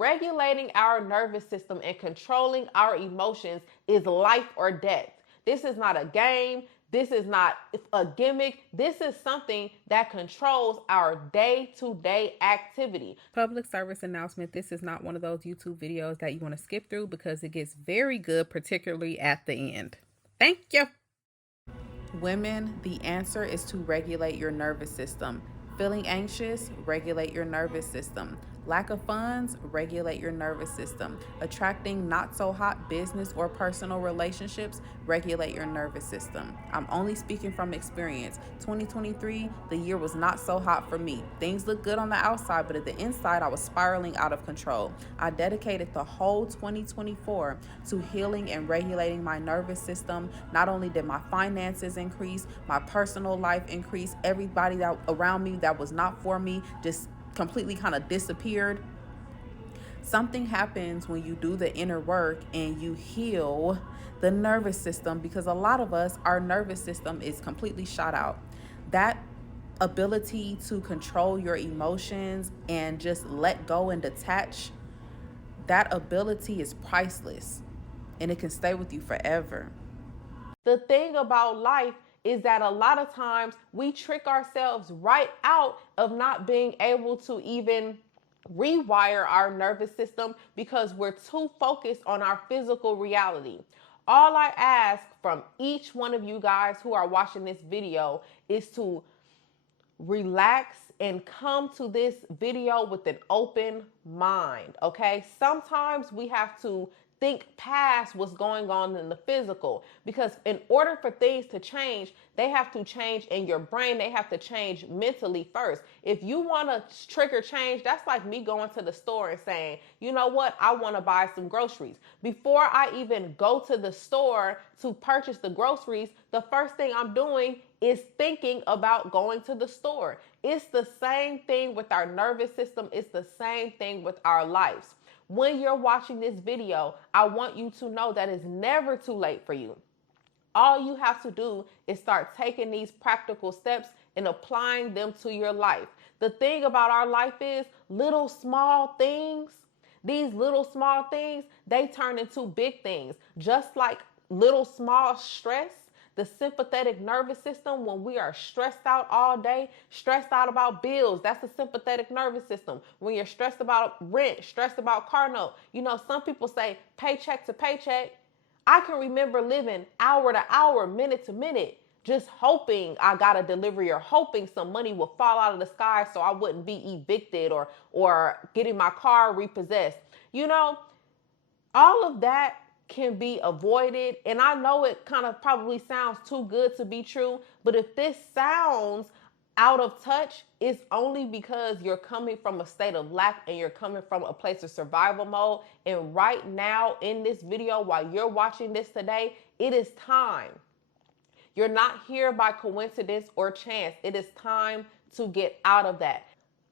regulating our nervous system and controlling our emotions is life or death. This is not a game. This is not a gimmick. This is something that controls our day-to-day activity. Public service announcement. This is not one of those YouTube videos that you want to skip through because it gets very good, particularly at the end. Thank you. Women, the answer is to regulate your nervous system. Feeling anxious, regulate your nervous system. Lack of funds, regulate your nervous system. Attracting not so hot business or personal relationships, regulate your nervous system. I'm only speaking from experience. 2023, the year was not so hot for me. Things looked good on the outside, but at the inside, I was spiraling out of control. I dedicated the whole 2024 to healing and regulating my nervous system. Not only did my finances increase, my personal life increase, everybody that around me that was not for me just completely kind of disappeared. Something happens when you do the inner work and you heal the nervous system, because a lot of us, our nervous system is completely shot out. That ability to control your emotions and just let go and detach, that ability is priceless and it can stay with you forever. The thing about life is that a lot of times we trick ourselves right out of not being able to even rewire our nervous system because we're too focused on our physical reality. All I ask from each one of you guys who are watching this video is to relax and come to this video with an open mind, okay? Sometimes we have to think past what's going on in the physical, because in order for things to change, they have to change in your brain. They have to change mentally first. If you want to trigger change, that's like me going to the store and saying, you know what, I want to buy some groceries. Before I even go to the store to purchase the groceries, the first thing I'm doing is thinking about going to the store. It's the same thing with our nervous system. It's the same thing with our lives. When you're watching this video, I want you to know that it's never too late for you. All you have to do is start taking these practical steps and applying them to your life. The thing about our life is little small things. These little small things, they turn into big things. Just like little small stress, the sympathetic nervous system, when we are stressed out all day, stressed out about bills, that's the sympathetic nervous system. When you're stressed about rent, stressed about car note, you know, some people say paycheck to paycheck. I can remember living hour to hour, minute to minute, just hoping I got a delivery or hoping some money would fall out of the sky so I wouldn't be evicted or getting my car repossessed. You know, all of that can be avoided. And I know it kind of probably sounds too good to be true, but if this sounds out of touch, it's only because you're coming from a state of lack and you're coming from a place of survival mode. And right now in this video, while you're watching this today, it is time. You're not here by coincidence or chance. It is time to get out of that.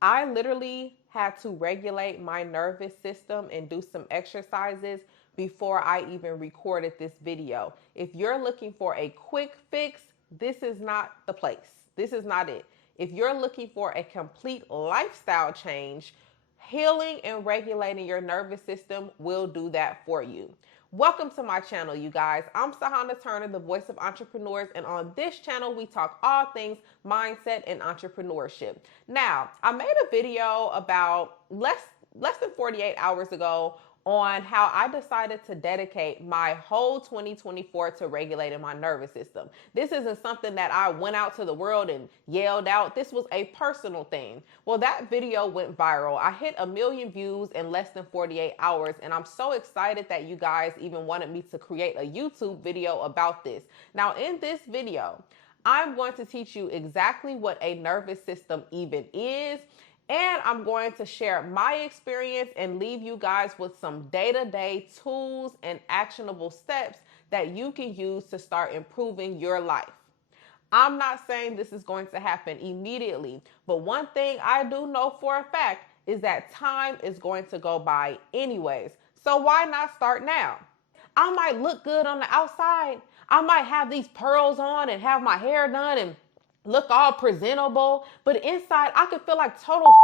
I literally had to regulate my nervous system and do some exercises before I even recorded this video. If you're looking for a quick fix, this is not the place. This is not it. If you're looking for a complete lifestyle change, healing and regulating your nervous system will do that for you. Welcome to my channel, you guys. I'm Sahana Turner, the voice of entrepreneurs, and on this channel, we talk all things mindset and entrepreneurship. Now, I made a video about less than 48 hours ago on how I decided to dedicate my whole 2024 to regulating my nervous system. This isn't something that I went out to the world and yelled out. This was a personal thing. Well, that video went viral. I hit 1 million views in less than 48 hours, and I'm so excited that you guys even wanted me to create a YouTube video about this. Now, in this video, I'm going to teach you exactly what a nervous system even is. And I'm going to share my experience and leave you guys with some day-to-day tools and actionable steps that you can use to start improving your life. I'm not saying this is going to happen immediately, but one thing I do know for a fact is that time is going to go by anyways. So why not start now? I might look good on the outside. I might have these pearls on and have my hair done and look all presentable, but inside I could feel like total.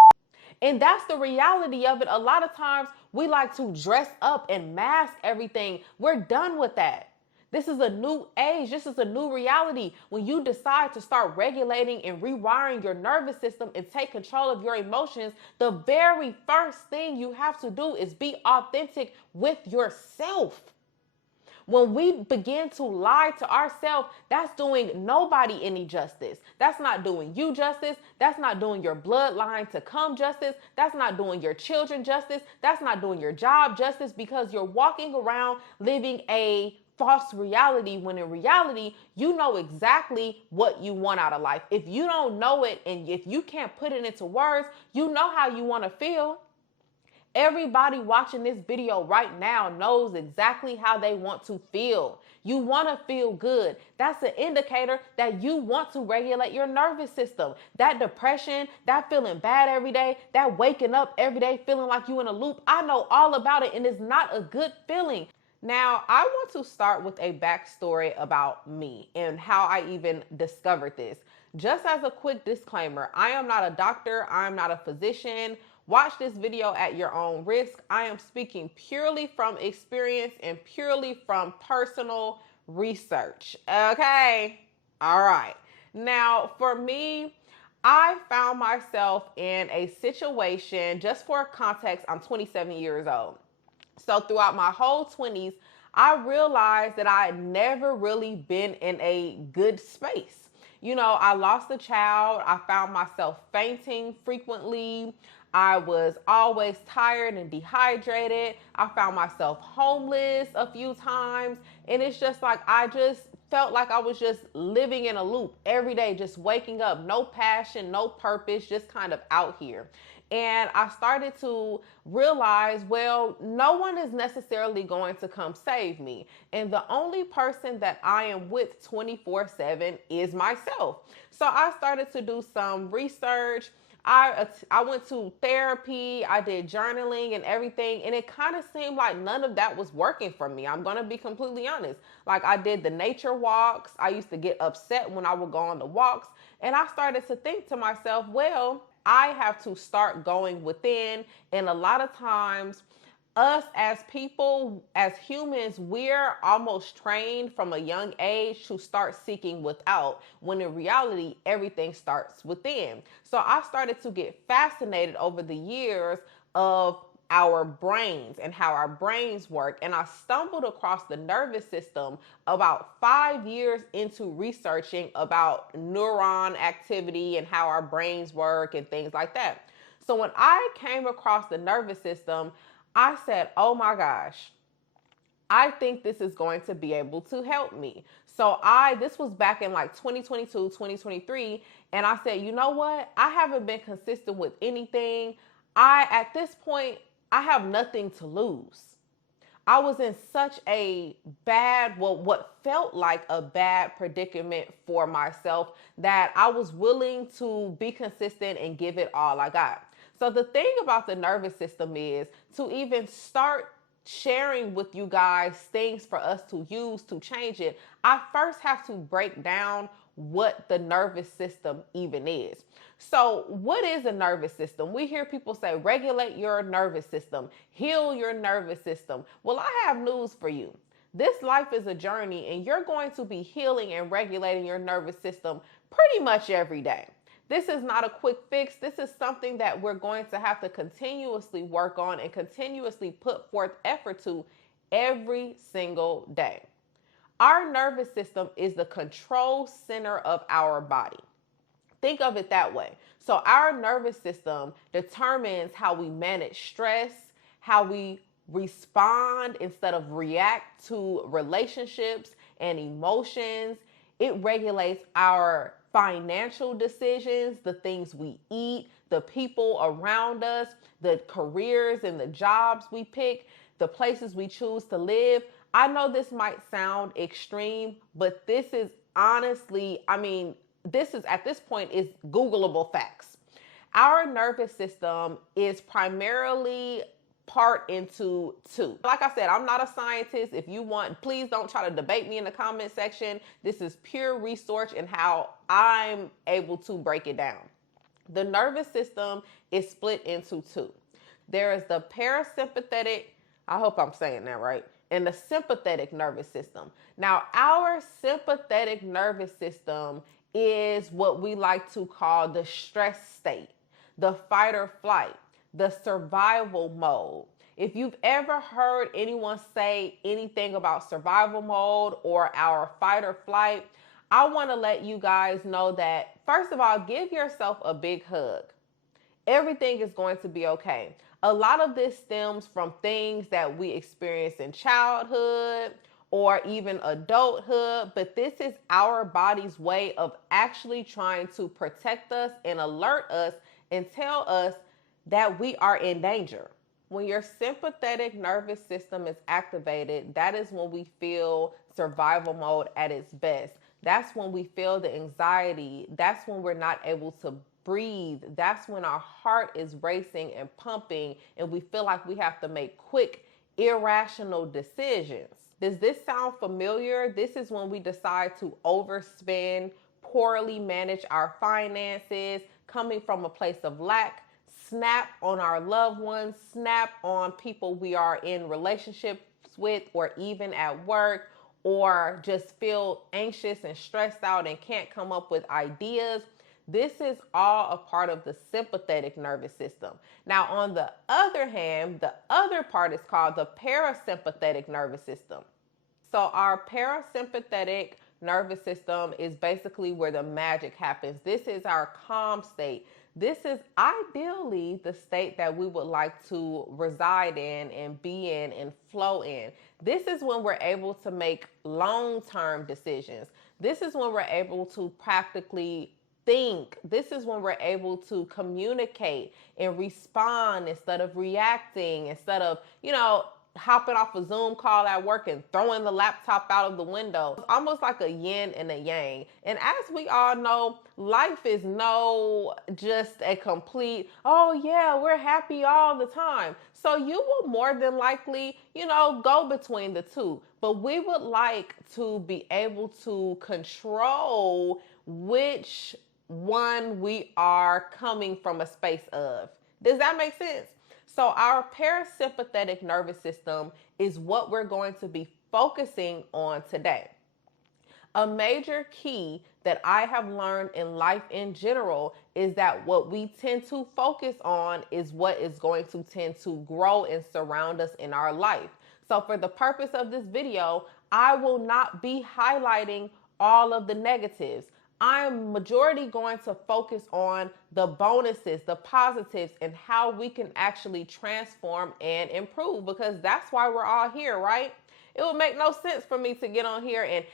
And that's the reality of it. A lot of times We like to dress up and mask everything. We're done with that. This is a new age. This is a new reality. When you decide to start regulating and rewiring your nervous system and take control of your emotions, the very first thing you have to do is be authentic with yourself. When we begin to lie to ourselves, that's doing nobody any justice. That's not doing you justice. That's not doing your bloodline to come justice. That's not doing your children justice. That's not doing your job justice, because you're walking around living a false reality, when in reality, you know exactly what you want out of life. If you don't know it, and if you can't put it into words, you know how you want to feel. Everybody watching this video right now knows exactly how they want to feel. You want to feel good. That's an indicator that you want to regulate your nervous system. That depression, that feeling bad every day, that waking up every day feeling like you in a loop, I know all about it, and it's not a good feeling. Now, I want to start with a backstory about me and how I even discovered this. Just as a quick disclaimer, I am not a doctor. I am not a physician. Watch this video at your own risk. I am speaking purely from experience and purely from personal research. Okay? All right. Now, for me, I found myself in a situation, just for context, I'm 27 years old. So throughout my whole 20s, I realized that I had never really been in a good space. You know, I lost a child. I found myself fainting frequently. I was always tired and dehydrated. I found myself homeless a few times. And it's just like, I just felt like I was just living in a loop every day, just waking up, no passion, no purpose, just kind of out here. And I started to realize, well, no one is necessarily going to come save me. And the only person that I am with 24/7 is myself. So I started to do some research. I went to therapy, I did journaling and everything, and it kind of seemed like none of that was working for me. I'm going to be completely honest. Like, I did the nature walks. I used to get upset when I would go on the walks, and I started to think to myself, well, I have to start going within. And a lot of times, us as people, as humans, we're almost trained from a young age to start seeking without, when in reality, everything starts within. So I started to get fascinated over the years of our brains and how our brains work. And I stumbled across the nervous system about 5 years into researching about neuron activity and how our brains work and things like that. So when I came across the nervous system, I said, oh my gosh, I think this is going to be able to help me. So this was back in like 2022, 2023. And I said, you know what? I haven't been consistent with anything. At this point, I have nothing to lose. I was in such a bad, what felt like a bad predicament for myself, that I was willing to be consistent and give it all I got. So the thing about the nervous system is, to even start sharing with you guys things for us to use to change it, I first have to break down what the nervous system even is. So what is a nervous system? We hear people say, regulate your nervous system, heal your nervous system. Well, I have news for you. This life is a journey, and you're going to be healing and regulating your nervous system pretty much every day. This is not a quick fix. This is something that we're going to have to continuously work on and continuously put forth effort to every single day. Our nervous system is the control center of our body. Think of it that way. So our nervous system determines how we manage stress, how we respond instead of react to relationships and emotions. It regulates our financial decisions, the things we eat, the people around us, the careers and the jobs we pick, the places we choose to live. I know this might sound extreme, but this is honestly, this is, at this point, is Googleable facts. Our nervous system is primarily part into two. Like I said, I'm not a scientist. If you want, please don't try to debate me in the comment section. This is pure research and how I'm able to break it down. The nervous system is split into two. There is the parasympathetic, I hope I'm saying that right, and the sympathetic nervous system. Now, our sympathetic nervous system is what we like to call the stress state, the fight or flight, the survival mode. If you've ever heard anyone say anything about survival mode or our fight or flight, I want to let you guys know that, first of all, give yourself a big hug. Everything is going to be okay. A lot of this stems from things that we experience in childhood or even adulthood, but this is our body's way of actually trying to protect us and alert us and tell us that we are in danger. When your sympathetic nervous system is activated, that is when we feel survival mode at its best. That's when we feel the anxiety. That's when we're not able to breathe. That's when our heart is racing and pumping and we feel like we have to make quick, irrational decisions. Does this sound familiar? This is when we decide to overspend, poorly manage our finances, coming from a place of lack, snap on our loved ones, snap on people we are in relationships with or even at work, or just feel anxious and stressed out and can't come up with ideas. This is all a part of the sympathetic nervous system. Now, on the other hand, the other part is called the parasympathetic nervous system. So our parasympathetic nervous system is basically where the magic happens. This is our calm state. This is ideally the state that we would like to reside in and be in and flow in. This is when we're able to make long-term decisions. This is when we're able to practically think. This is when we're able to communicate and respond instead of reacting, instead of, hopping off a Zoom call at work and throwing the laptop out of the window. It's almost like a yin and a yang. And as we all know, life is just a complete, oh yeah, we're happy all the time. So you will more than likely, go between the two. But we would like to be able to control which one we are coming from a space of. Does that make sense? So our parasympathetic nervous system is what we're going to be focusing on today. A major key that I have learned in life in general is that what we tend to focus on is what is going to tend to grow and surround us in our life. So for the purpose of this video, I will not be highlighting all of the negatives. I'm majority going to focus on the bonuses, the positives, and how we can actually transform and improve, because that's why we're all here, right? It would make no sense for me to get on here and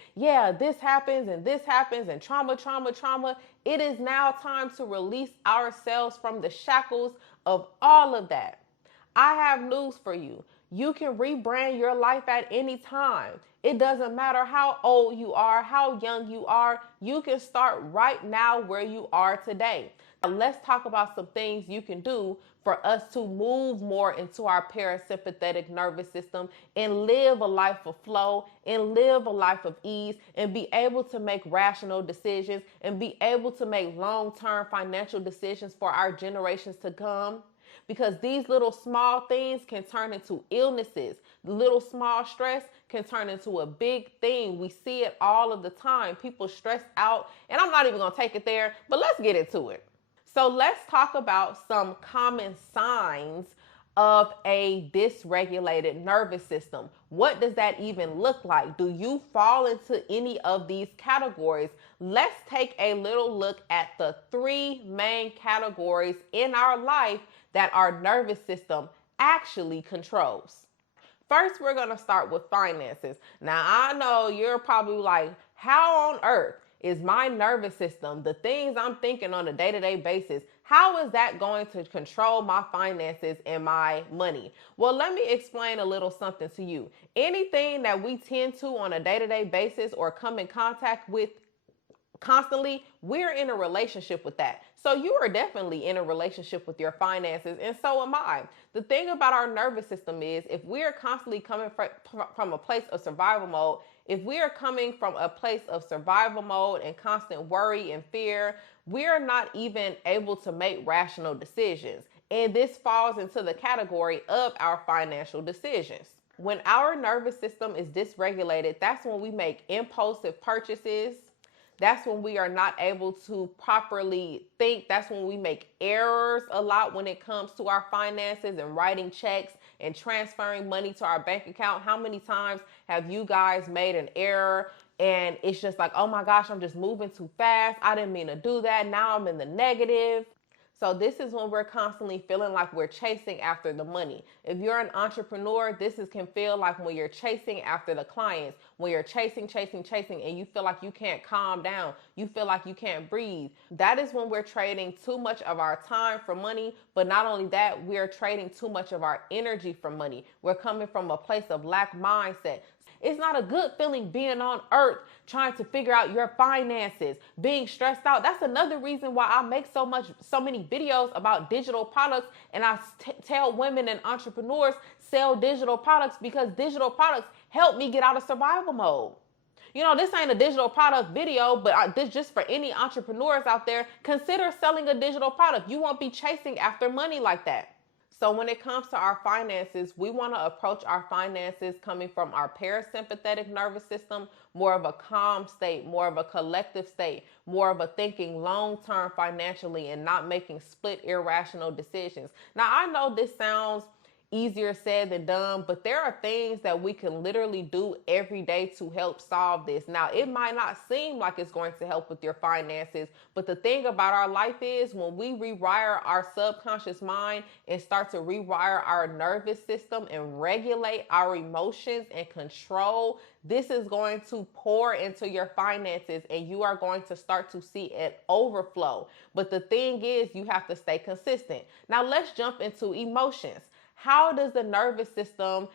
this happens and trauma. It is now time to release ourselves from the shackles of all of that. I have news for you. You can rebrand your life at any time. It doesn't matter how old you are, how young you are. You can start right now where you are today. Now, let's talk about some things you can do for us to move more into our parasympathetic nervous system and live a life of flow and live a life of ease and be able to make rational decisions and be able to make long-term financial decisions for our generations to come. Because these little small things can turn into illnesses. Little small stress can turn into a big thing. We see it all of the time. People stressed out. And I'm not even going to take it there, but let's get into it. So let's talk about some common signs of a dysregulated nervous system. What does that even look like? Do you fall into any of these categories? Let's take a little look at the 3 main categories in our life that our nervous system actually controls. First, we're going to start with finances. Now, I know you're probably like, how on earth is my nervous system, the things I'm thinking on a day-to-day basis, how is that going to control my finances and my money? Well, let me explain a little something to you. Anything that we tend to on a day-to-day basis or come in contact with constantly, we're in a relationship with that. So you are definitely in a relationship with your finances, and so am I. The thing about our nervous system is if we are constantly coming from a place of survival mode, if we are coming from a place of survival mode and constant worry and fear, we are not even able to make rational decisions. And this falls into the category of our financial decisions. When our nervous system is dysregulated, that's when we make impulsive purchases. That's when we are not able to properly think. That's when we make errors a lot when it comes to our finances and writing checks and transferring money to our bank account. How many times have you guys made an error and it's just like, oh my gosh, I'm just moving too fast. I didn't mean to do that. Now I'm in the negative. So this is when we're constantly feeling like we're chasing after the money. If you're an entrepreneur, can feel like when you're chasing after the clients, when you're chasing, and you feel like you can't calm down. You feel like you can't breathe. That is when we're trading too much of our time for money. But not only that, we're trading too much of our energy for money. We're coming from a place of lack mindset. It's not a good feeling being on earth trying to figure out your finances, being stressed out. That's another reason why I make so many videos about digital products, and I tell women and entrepreneurs sell digital products, because digital products help me get out of survival mode. You know, this ain't a digital product video, but this just for any entrepreneurs out there, consider selling a digital product. You won't be chasing after money like that. So when it comes to our finances, we want to approach our finances coming from our parasympathetic nervous system, more of a calm state, more of a collective state, more of a thinking long-term financially and not making split irrational decisions. Now, I know this sounds easier said than done, but there are things that we can literally do every day to help solve this. Now, it might not seem like it's going to help with your finances, but the thing about our life is when we rewire our subconscious mind and start to rewire our nervous system and regulate our emotions and control, this is going to pour into your finances and you are going to start to see it overflow. But the thing is, you have to stay consistent. Now, let's jump into emotions. How does the nervous system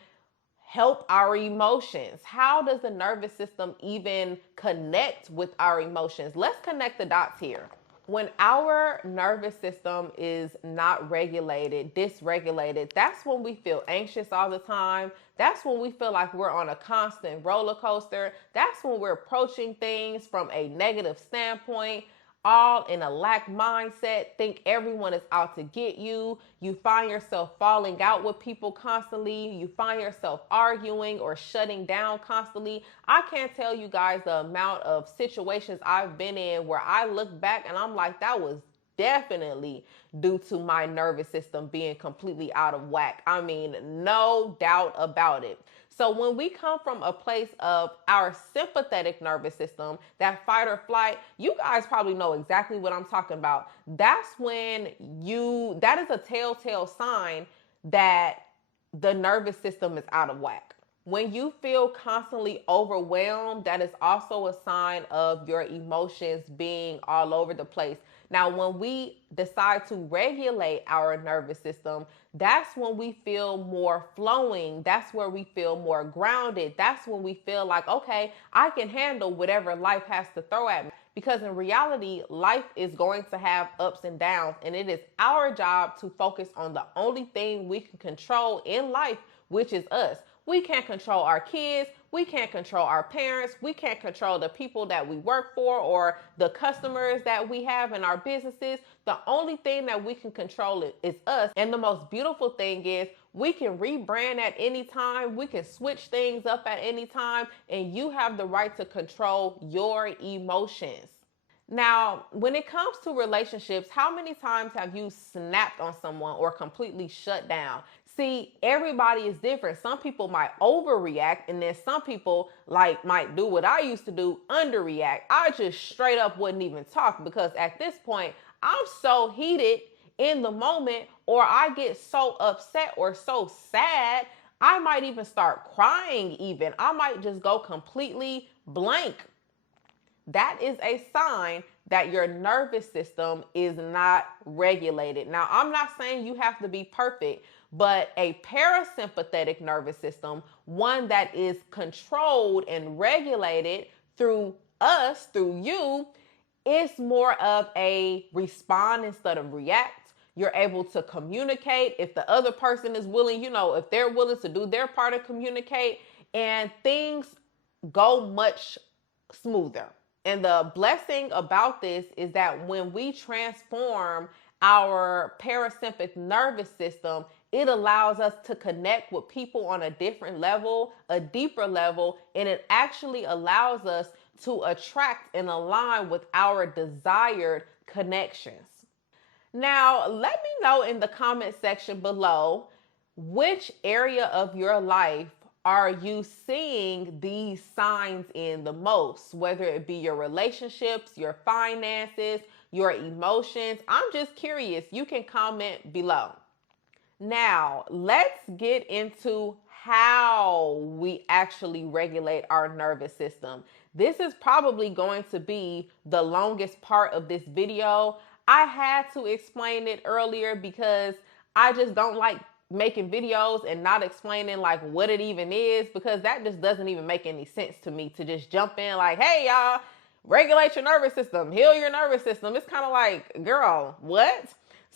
help our emotions? How does the nervous system even connect with our emotions? Let's connect the dots here. When our nervous system is not regulated, dysregulated, that's when we feel anxious all the time. That's when we feel like we're on a constant roller coaster. That's when we're approaching things from a negative standpoint, all in a lack mindset, think everyone is out to get you. You find yourself falling out with people constantly. You find yourself arguing or shutting down constantly. I can't tell you guys the amount of situations I've been in where I look back and I'm like, that was definitely due to my nervous system being completely out of whack. I mean, no doubt about it. So when we come from a place of our sympathetic nervous system, that fight or flight, you guys probably know exactly what I'm talking about. That's when that is a telltale sign that the nervous system is out of whack. When you feel constantly overwhelmed, that is also a sign of your emotions being all over the place. Now, when we decide to regulate our nervous system, that's when we feel more flowing. That's where we feel more grounded. That's when we feel like, okay, I can handle whatever life has to throw at me. Because in reality, life is going to have ups and downs, and it is our job to focus on the only thing we can control in life, which is us. We can't control our kids. We can't control our parents. We can't control the people that we work for or the customers that we have in our businesses. The only thing that we can control is us. And the most beautiful thing is we can rebrand at any time. We can switch things up at any time. And you have the right to control your emotions. Now, when it comes to relationships, how many times have you snapped on someone or completely shut down? See, everybody is different. Some people might overreact, and then some people might do what I used to do, underreact. I just straight up wouldn't even talk, because at this point, I'm so heated in the moment, or I get so upset or so sad, I might even start crying even. I might just go completely blank. That is a sign that your nervous system is not regulated. Now, I'm not saying you have to be perfect, but a parasympathetic nervous system, one that is controlled and regulated through us, through you, is more of a respond instead of react. You're able to communicate if the other person is willing, if they're willing to do their part to communicate, and things go much smoother. And the blessing about this is that when we transform our parasympathetic nervous system, it allows us to connect with people on a different level, a deeper level, and it actually allows us to attract and align with our desired connections. Now, let me know in the comment section below, which area of your life are you seeing these signs in the most? Whether it be your relationships, your finances, your emotions. I'm just curious. You can comment below. Now, let's get into how we actually regulate our nervous system. This is probably going to be the longest part of this video. I had to explain it earlier because I just don't like making videos and not explaining like what it even is, because that just doesn't even make any sense to me to just jump in like, hey y'all, regulate your nervous system, heal your nervous system. It's kind of like, girl, what?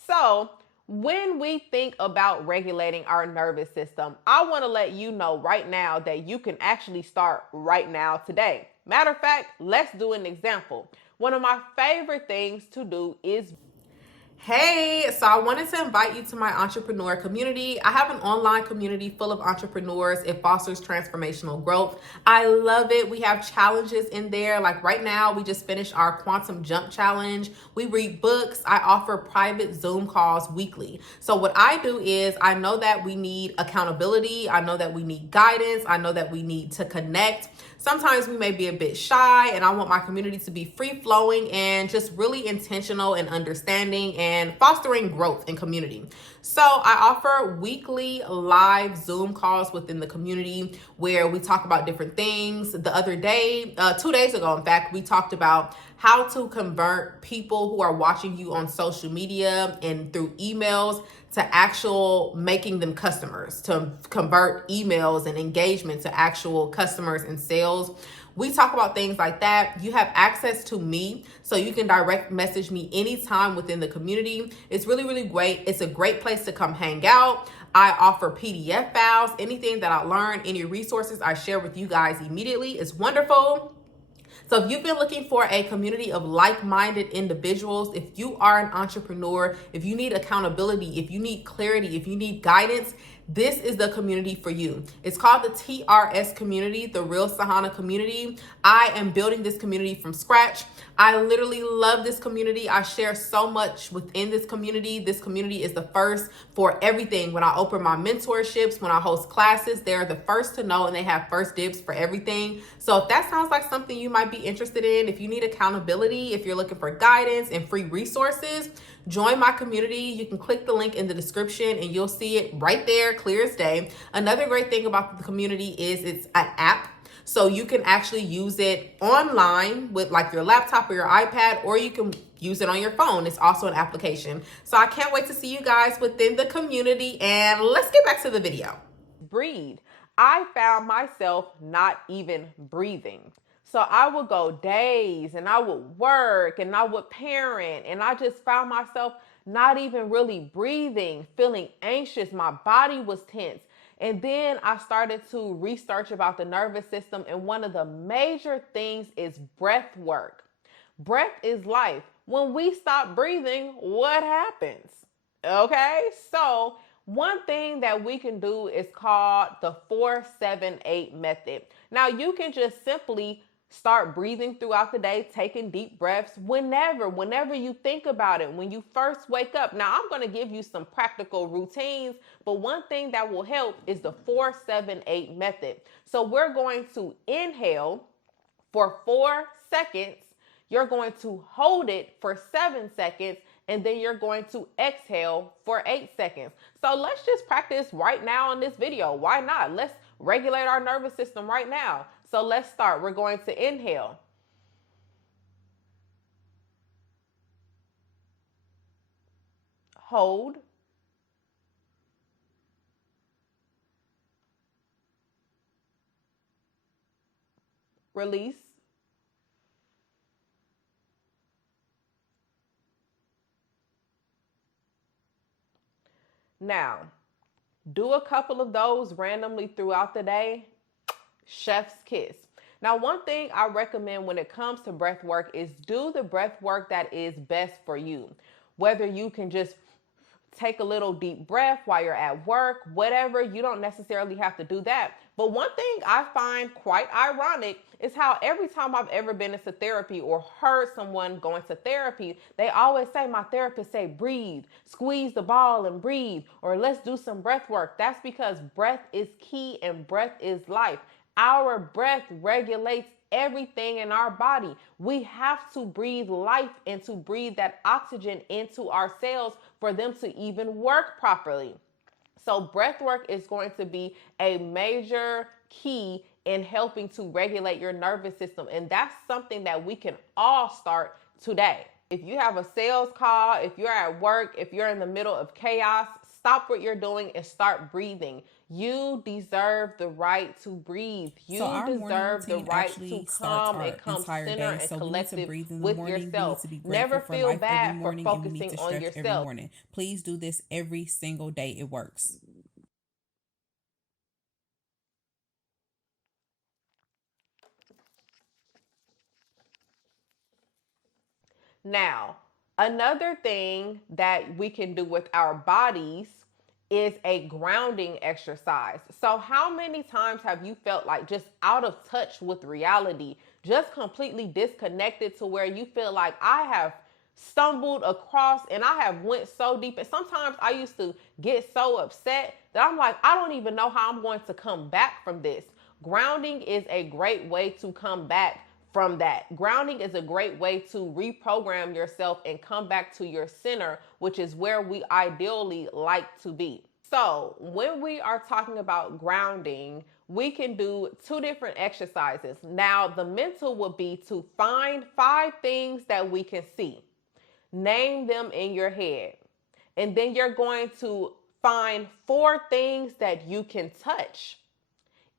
So when we think about regulating our nervous system, I want to let you know right now that you can actually start right now today. Matter of fact, let's do an example. One of my favorite things to do is Hey, so I wanted to invite you to my entrepreneur community. I have an online community full of entrepreneurs. It fosters transformational growth. I love it. We have challenges in there. Like right now, we just finished our Quantum Jump Challenge. We read books. I offer private Zoom calls weekly. So what I do is I know that we need accountability. I know that we need guidance. I know that we need to connect. Sometimes we may be a bit shy, and I want my community to be free flowing and just really intentional and understanding and fostering growth in community. So I offer weekly live Zoom calls within the community where we talk about different things. The other day, 2 days ago, in fact, we talked about how to convert people who are watching you on social media and through emails to actual making them customers, to convert emails and engagement to actual customers and sales. We talk about things like that. You have access to me, so you can direct message me anytime within the community. It's really, really great. It's a great place to come hang out. I offer PDF files. Anything that I learn, any resources I share with you guys immediately is wonderful. So if you've been looking for a community of like-minded individuals, if you are an entrepreneur, if you need accountability, if you need clarity, if you need guidance, this is the community for you. It's called the TRS community, the Real Sahana community. I am building this community from scratch. I literally love this community. I share so much within this community. This community is the first for everything. When I open my mentorships, when I host classes, they're the first to know and they have first dibs for everything. So if that sounds like something you might be interested in, if you need accountability, if you're looking for guidance and free resources, join my community. You can click the link in the description and you'll see it right there, clear as day. Another great thing about the community is it's an app. So you can actually use it online with like your laptop or your iPad, or you can use it on your phone. It's also an application. So I can't wait to see you guys within the community, and let's get back to the video. Breathe. I found myself not even breathing. So I would go days and I would work and I would parent, and I just found myself not even really breathing, feeling anxious. My body was tense. And then I started to research about the nervous system, and one of the major things is breath work. Breath is life. When we stop breathing, what happens? Okay, so one thing that we can do is called the 4-7-8 method. Now you can just simply start breathing throughout the day, taking deep breaths whenever you think about it, when you first wake up. Now, I'm going to give you some practical routines, but one thing that will help is the 4-7-8 method. So we're going to inhale for 4 seconds. You're going to hold it for 7 seconds, and then you're going to exhale for 8 seconds. So let's just practice right now in this video. Why not? Let's regulate our nervous system right now. So let's start. We're going to inhale. Hold. Release. Now, do a couple of those randomly throughout the day. Chef's kiss. Now, one thing I recommend when it comes to breath work is do the breath work that is best for you. whether you can just take a little deep breath while you're at work, whatever. You don't necessarily have to do that. But one thing I find quite ironic is how every time I've ever been into therapy or heard someone going to therapy, they always say, my therapist say, breathe, squeeze the ball and breathe, or let's do some breath work. That's because breath is key and breath is life. Our breath regulates everything in our body. We have to breathe life and to breathe that oxygen into our cells for them to even work properly. So breath work is going to be a major key in helping to regulate your nervous system. And that's something that we can all start today. If you have a sales call, if you're at work, if you're in the middle of chaos, stop what you're doing and start breathing. You deserve the right to breathe. You deserve the right to calm and come center and collective with yourself. Never feel bad for focusing on yourself. Please do this every single day. It works. Now, another thing that we can do with our bodies is a grounding exercise. So how many times have you felt like just out of touch with reality, just completely disconnected to where you feel like I have stumbled across and I have went so deep? And sometimes I used to get so upset that I'm like, I don't even know how I'm going to come back from this. Grounding is a great way to come back from that. Grounding is a great way to reprogram yourself and come back to your center, which is where we ideally like to be. So when we are talking about grounding, we can do two different exercises. Now, the mental would be to find 5 things that we can see. Name them in your head. And then you're going to find 4 things that you can touch.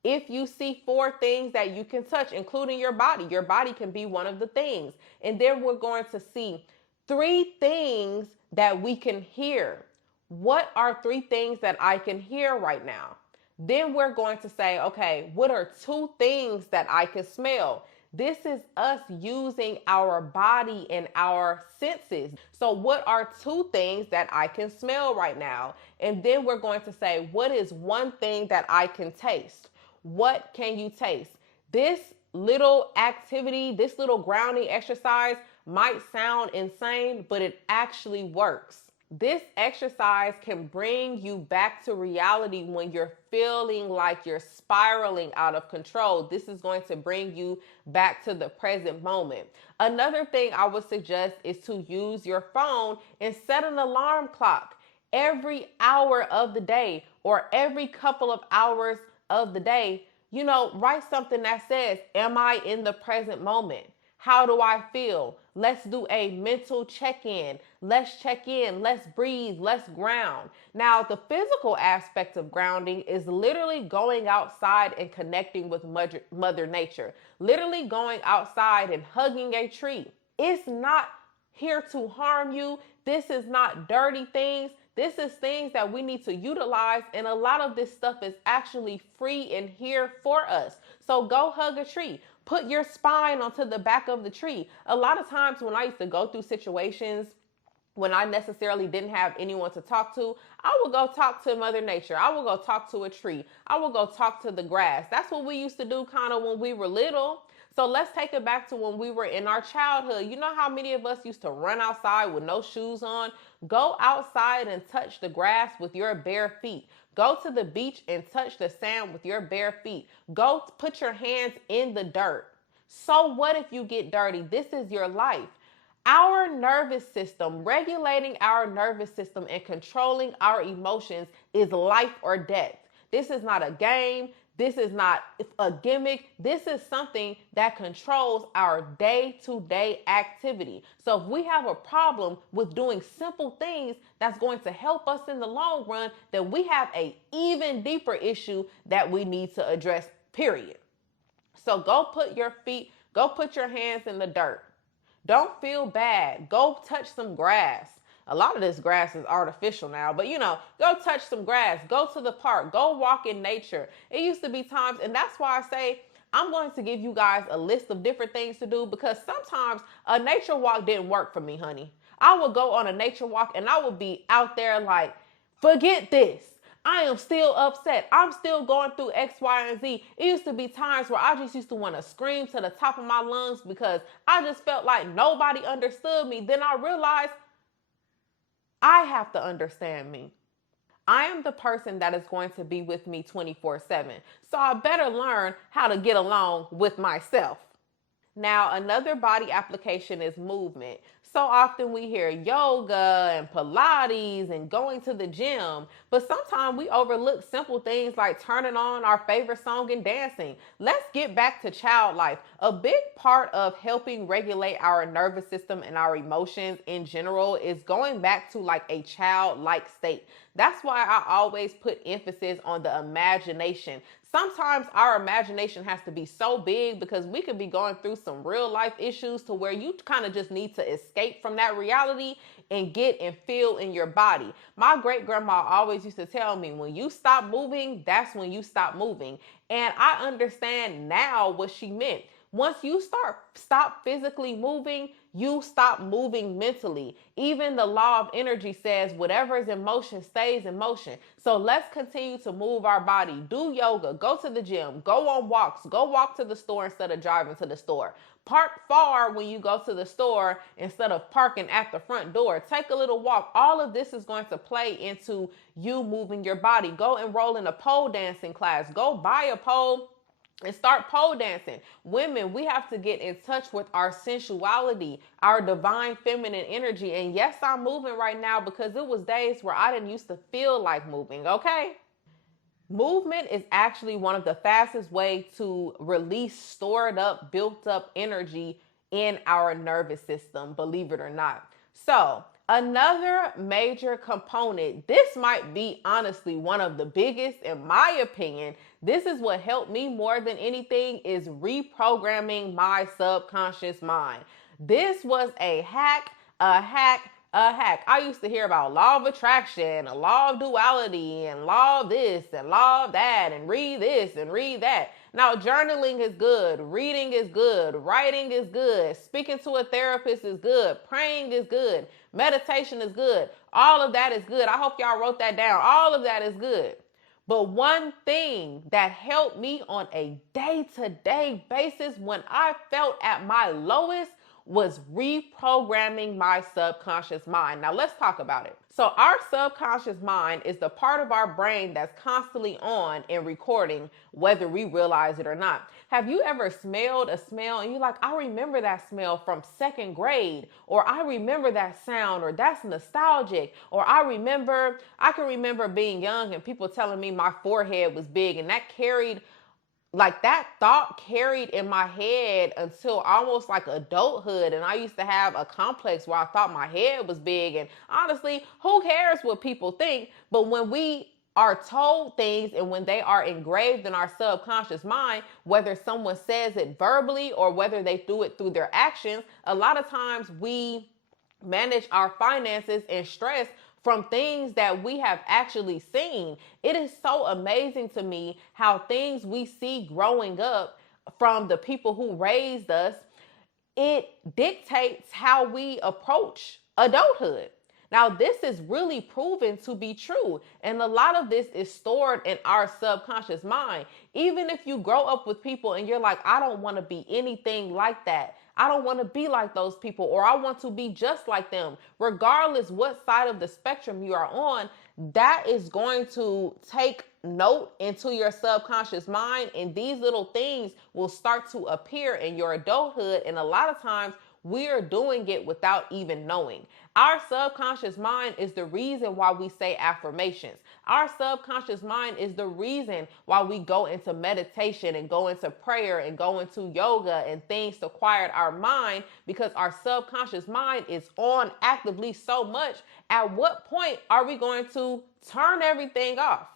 If you see 4 things that you can touch, including your body can be one of the things. And then we're going to see 3 things that we can hear. What are 3 things that I can hear right now? Then we're going to say, okay, what are 2 things that I can smell? This is us using our body and our senses. So what are 2 things that I can smell right now? And then we're going to say, what is 1 thing that I can taste? What can you taste? This little activity, this little grounding exercise might sound insane, but it actually works. This exercise can bring you back to reality when you're feeling like you're spiraling out of control. This is going to bring you back to the present moment. Another thing I would suggest is to use your phone and set an alarm clock every hour of the day or every couple of hours of the day. Write something that says, am I in the present moment? How do I feel? Let's do a mental check-in. Let's check in. Let's breathe. Let's ground. Now, the physical aspect of grounding is literally going outside and connecting with Mother Nature. Literally going outside and hugging a tree. It's not here to harm you. This is not dirty things. This is things that we need to utilize, and a lot of this stuff is actually free and here for us. So go hug a tree. Put your spine onto the back of the tree. A lot of times when I used to go through situations when I necessarily didn't have anyone to talk to, I would go talk to Mother Nature. I would go talk to a tree. I would go talk to the grass. That's what we used to do kind of when we were little. So let's take it back to when we were in our childhood. You know how many of us used to run outside with no shoes on? Go outside and touch the grass with your bare feet. Go to the beach and touch the sand with your bare feet. Go put your hands in the dirt. So what if you get dirty? This is your life. Our nervous system, regulating our nervous system and controlling our emotions is life or death. This is not a game. This is not a gimmick. This is something that controls our day-to-day activity. So if we have a problem with doing simple things that's going to help us in the long run, then we have an even deeper issue that we need to address, period. So go put your hands in the dirt. Don't feel bad. Go touch some grass. A lot of this grass is artificial now, but go touch some grass, go to the park, go walk in nature. It used to be times, and that's why I say I'm going to give you guys a list of different things to do, because sometimes a nature walk didn't work for me, honey. I would go on a nature walk and I would be out there like, forget this. I am still upset. I'm still going through X, Y, and Z. It used to be times where I just used to want to scream to the top of my lungs because I just felt like nobody understood me. Then I realized I have to understand me. I am the person that is going to be with me 24/7. So I better learn how to get along with myself. Now, another body application is movement. So often we hear yoga and Pilates and going to the gym, but sometimes we overlook simple things like turning on our favorite song and dancing. Let's get back to child life. A big part of helping regulate our nervous system and our emotions in general is going back to like a childlike state. That's why I always put emphasis on the imagination. Sometimes our imagination has to be so big because we could be going through some real life issues to where you kind of just need to escape from that reality and get and feel in your body. My great grandma always used to tell me, when you stop moving, that's when you stop moving. And I understand now what she meant. Once you stop physically moving, you stop moving mentally. Even the law of energy says whatever is in motion stays in motion. So let's continue to move our body. Do yoga, go to the gym, go on walks, go walk to the store instead of driving to the store. Park far when you go to the store instead of parking at the front door. Take a little walk. All of this is going to play into you moving your body. Go enroll in a pole dancing class. Go buy a pole and start pole dancing. Women, we have to get in touch with our sensuality, our divine feminine energy. And yes, I'm moving right now because it was days where I didn't used to feel like moving, okay? Movement is actually one of the fastest ways to release stored up, built up energy in our nervous system, believe it or not. So, another major component, this might be honestly one of the biggest in my opinion. This is what helped me more than anything, is reprogramming my subconscious mind. This was a hack. I used to hear about law of attraction, a law of duality, and law of this and law of that, and read this and read that. Now, journaling is good, reading is good, writing is good, speaking to a therapist is good, praying is good, meditation is good. All of that is good. I hope y'all wrote that down. All of that is good. But one thing that helped me on a day-to-day basis when I felt at my lowest was reprogramming my subconscious mind. Now let's talk about it. So our subconscious mind is the part of our brain that's constantly on and recording, whether we realize it or not. Have you ever smelled a smell and you're like, I remember that smell from second grade, or I remember that sound, or that's nostalgic, or I can remember being young and people telling me my forehead was big, and that thought carried in my head until almost like adulthood. And I used to have a complex where I thought my head was big. And honestly, who cares what people think? But when we are told things and when they are engraved in our subconscious mind, whether someone says it verbally or whether they do it through their actions, a lot of times we manage our finances and stress from things that we have actually seen. It is so amazing to me how things we see growing up from the people who raised us, it dictates how we approach adulthood. Now, this is really proven to be true. And a lot of this is stored in our subconscious mind. Even if you grow up with people and you're like, I don't want to be anything like that. I don't want to be like those people, or I want to be just like them. Regardless what side of the spectrum you are on, that is going to take note into your subconscious mind, and these little things will start to appear in your adulthood. And a lot of times we are doing it without even knowing. Our subconscious mind is the reason why we say affirmations. Our subconscious mind is the reason why we go into meditation and go into prayer and go into yoga and things to quiet our mind, because our subconscious mind is on actively so much. At what point are we going to turn everything off?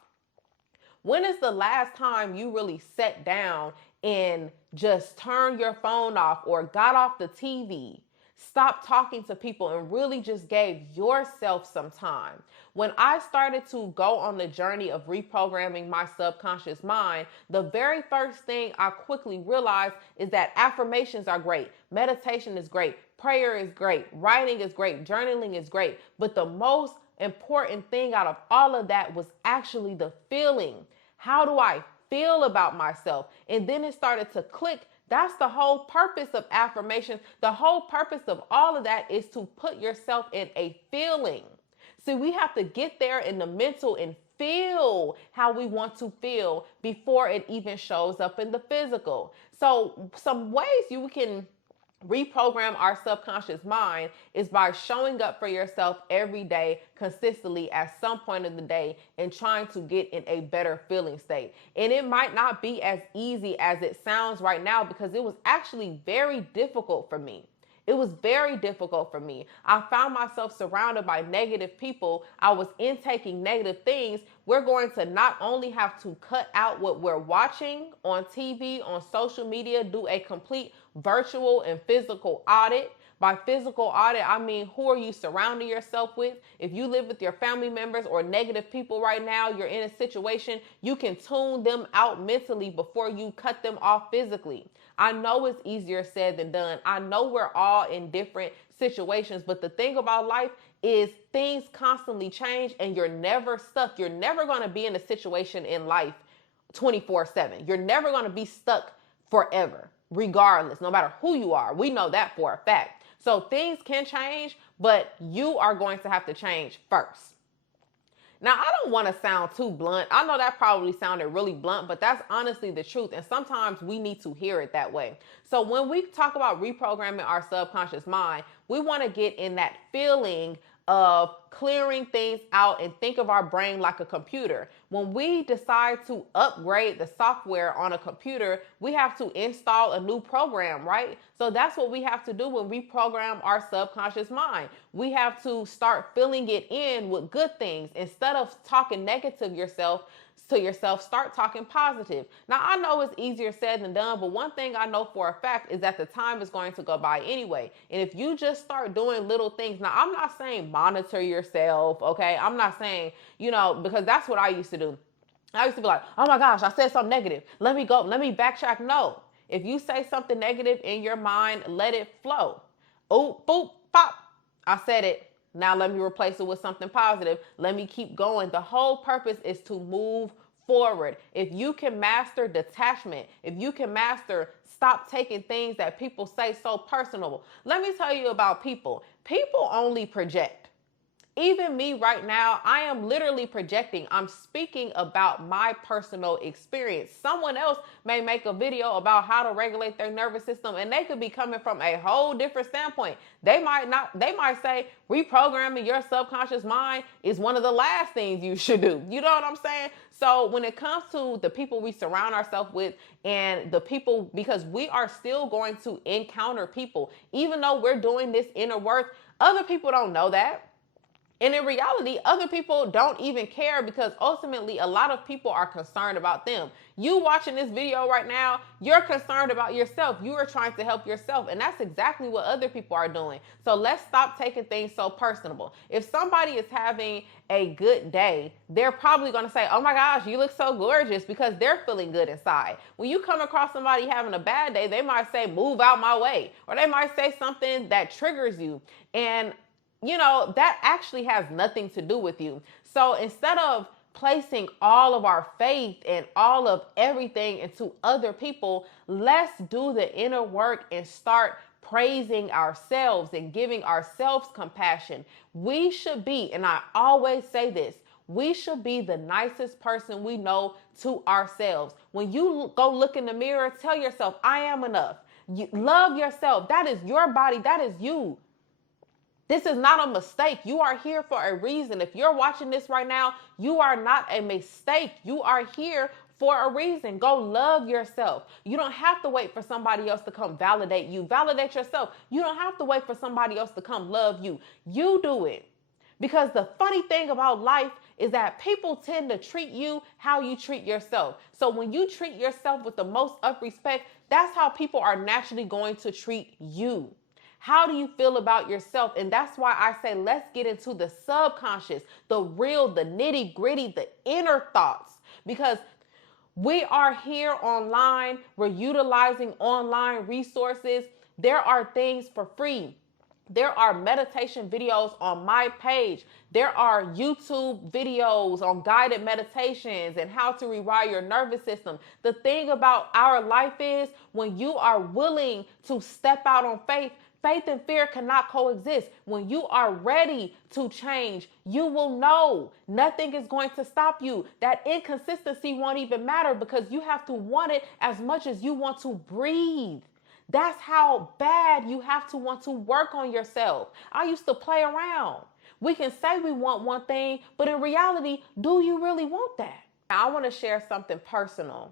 When is the last time you really sat down and just turned your phone off or got off the TV, Stop talking to people and really just gave yourself some time. When I started to go on the journey of reprogramming my subconscious mind, the very first thing I quickly realized is that affirmations are great, meditation is great, prayer is great, writing is great, journaling is great, but the most important thing out of all of that was actually the feeling. How do I feel about myself? And then it started to click. That's the whole purpose of affirmations. The whole purpose of all of that is to put yourself in a feeling. See, we have to get there in the mental and feel how we want to feel before it even shows up in the physical. So some ways you can reprogram our subconscious mind is by showing up for yourself every day consistently at some point of the day and trying to get in a better feeling state. And it might not be as easy as it sounds right now, because it was actually very difficult for me. It was very difficult for me. I found myself surrounded by negative people. I was intaking negative things. We're going to not only have to cut out what we're watching on TV, on social media, do a complete virtual and physical audit. By physical audit, I mean, who are you surrounding yourself with? If you live with your family members or negative people right now, you're in a situation, you can tune them out mentally before you cut them off physically. I know it's easier said than done. I know we're all in different situations, but the thing about life is things constantly change and you're never stuck. You're never going to be in a situation in life 24/7. You're never going to be stuck forever, regardless, no matter who you are. We know that for a fact. So things can change, but you are going to have to change first. Now, I don't want to sound too blunt. I know that probably sounded really blunt, but that's honestly the truth. And sometimes we need to hear it that way. So when we talk about reprogramming our subconscious mind, we want to get in that feeling of clearing things out and think of our brain like a computer. When we decide to upgrade the software on a computer, we have to install a new program, right? So that's what we have to do when we program our subconscious mind. We have to start filling it in with good things. Instead of talking negative to yourself, start talking positive. Now, I know it's easier said than done, but one thing I know for a fact is that the time is going to go by anyway. And if you just start doing little things, now I'm not saying monitor yourself, okay? I'm not saying, because that's what I used to do. I used to be like, oh my gosh, I said something negative. Let me backtrack. No. If you say something negative in your mind, let it flow. Oh, boop, pop. I said it. Now let me replace it with something positive. Let me keep going. The whole purpose is to move forward. If you can master detachment, if you can master stop taking things that people say so personal. Let me tell you about people. People only project. Even me right now, I am literally projecting. I'm speaking about my personal experience. Someone else may make a video about how to regulate their nervous system, and they could be coming from a whole different standpoint. They might say reprogramming your subconscious mind is one of the last things you should do. You know what I'm saying? So when it comes to the people we surround ourselves with and the people, because we are still going to encounter people, even though we're doing this inner work, other people don't know that. And in reality, other people don't even care, because ultimately a lot of people are concerned about them. You watching this video right now, you're concerned about yourself. You are trying to help yourself. And that's exactly what other people are doing. So let's stop taking things so personal. If somebody is having a good day, they're probably going to say, oh my gosh, you look so gorgeous, because they're feeling good inside. When you come across somebody having a bad day, they might say, move out my way. Or they might say something that triggers you. And that actually has nothing to do with you. So instead of placing all of our faith and all of everything into other people, let's do the inner work and start praising ourselves and giving ourselves compassion. We should be, and I always say this, we should be the nicest person we know to ourselves. When you go look in the mirror, tell yourself, I am enough. You love yourself. That is your body. That is you. This is not a mistake. You are here for a reason. If you're watching this right now, you are not a mistake. You are here for a reason. Go love yourself. You don't have to wait for somebody else to come validate you. Validate yourself. You don't have to wait for somebody else to come love you. You do it. Because the funny thing about life is that people tend to treat you how you treat yourself. So when you treat yourself with the most of respect, that's how people are naturally going to treat you. How do you feel about yourself? And that's why I say, let's get into the subconscious, the real, the nitty gritty, the inner thoughts, because we are here online. We're utilizing online resources. There are things for free. There are meditation videos on my page. There are YouTube videos on guided meditations and how to rewire your nervous system. The thing about our life is when you are willing to step out on faith, faith and fear cannot coexist. When you are ready to change, you will know nothing is going to stop you. That inconsistency won't even matter because you have to want it as much as you want to breathe. That's how bad you have to want to work on yourself. I used to play around. We can say we want one thing, but in reality, do you really want that? Now, I want to share something personal.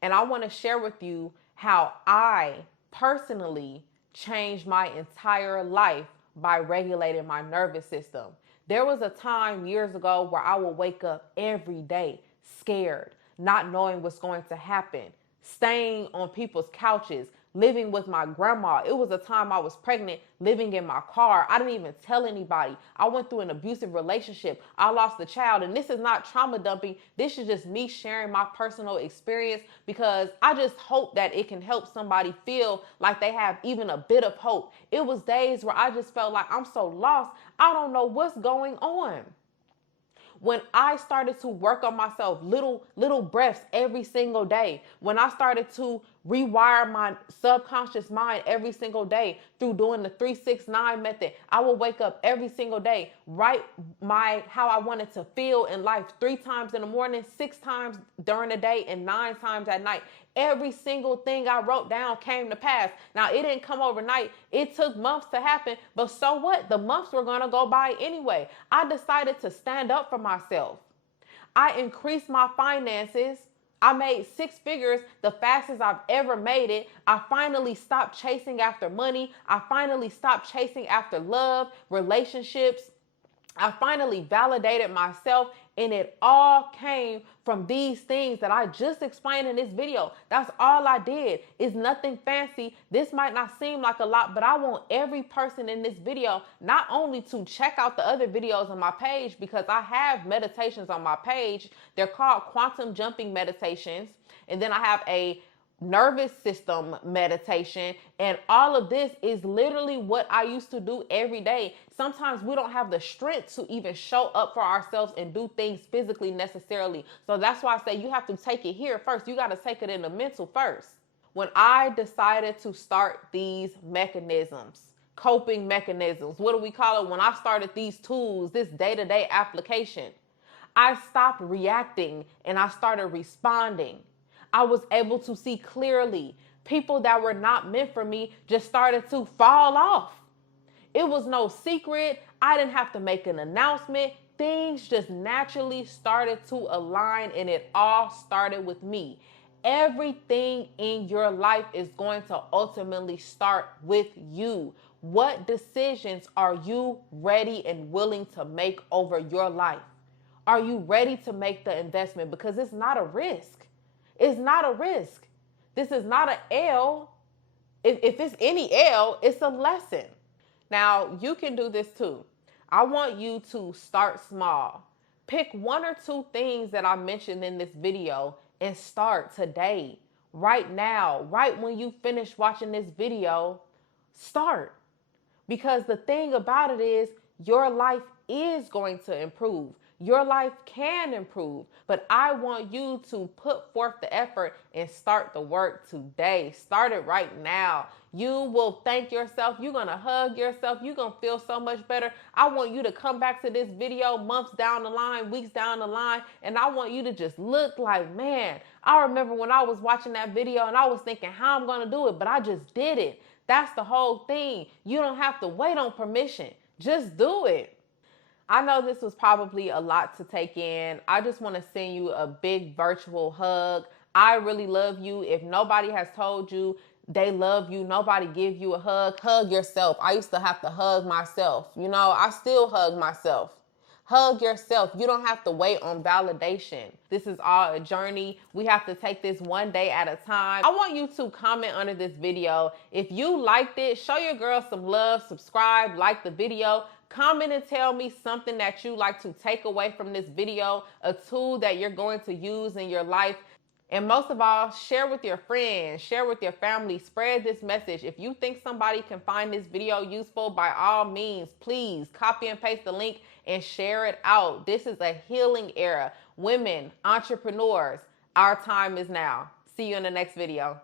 And I want to share with you how I personally changed my entire life by regulating my nervous system. There was a time years ago where I would wake up every day scared, not knowing what's going to happen, staying on people's couches, living with my grandma. It was a time I was pregnant, living in my car. I didn't even tell anybody. I went through an abusive relationship. I lost a child. And this is not trauma dumping. This is just me sharing my personal experience because I just hope that it can help somebody feel like they have even a bit of hope. It was days where I just felt like I'm so lost. I don't know what's going on. When I started to work on myself, little breaths every single day, when I started to rewire my subconscious mind every single day through doing the 3-6-9 method, I would wake up every single day, write how I wanted to feel in life 3 times in the morning, 6 times during the day, and 9 times at night. Every single thing I wrote down came to pass. Now, it didn't come overnight. It took months to happen, but so what? The months were going to go by anyway. I decided to stand up for myself. I increased my finances. I made 6 figures the fastest I've ever made it. I finally stopped chasing after money. I finally stopped chasing after love, relationships. I finally validated myself, and it all came from these things that I just explained in this video. That's all I did. It's nothing fancy. This might not seem like a lot, but I want every person in this video not only to check out the other videos on my page, because I have meditations on my page. They're called quantum jumping meditations. And then I have a nervous system meditation, and all of this is literally what I used to do every day. Sometimes we don't have the strength to even show up for ourselves and do things physically necessarily. So that's why I say you have to take it here first. You got to take it in the mental first. When I decided to start these mechanisms, coping mechanisms, what do we call it? When I started these tools, this day-to-day application, I stopped reacting and I started responding. I was able to see clearly. People that were not meant for me just started to fall off. It was no secret. I didn't have to make an announcement. Things just naturally started to align, and it all started with me. Everything in your life is going to ultimately start with you. What decisions are you ready and willing to make over your life? Are you ready to make the investment? Because it's not a risk. It's not a risk. This is not an L. If it's any L, it's a lesson. Now, you can do this too. I want you to start small. Pick 1 or 2 things that I mentioned in this video and start today, right now, right when you finish watching this video, start. Because the thing about it is your life is going to improve. Your life can improve, but I want you to put forth the effort and start the work today. Start it right now. You will thank yourself. You're going to hug yourself. You're going to feel so much better. I want you to come back to this video months down the line, weeks down the line, and I want you to just look like, man, I remember when I was watching that video and I was thinking how I'm going to do it, but I just did it. That's the whole thing. You don't have to wait on permission. Just do it. I know this was probably a lot to take in. I just want to send you a big virtual hug. I really love you. If nobody has told you they love you, nobody give you a hug, hug yourself. I used to have to hug myself. You know, I still hug myself. Hug yourself. You don't have to wait on validation. This is all a journey. We have to take this one day at a time. I want you to comment under this video. If you liked it, show your girl some love, subscribe, like the video. Comment and tell me something that you like to take away from this video, a tool that you're going to use in your life. And most of all, share with your friends, share with your family, spread this message. If you think somebody can find this video useful, by all means, please copy and paste the link and share it out. This is a healing era. Women, entrepreneurs, our time is now. See you in the next video.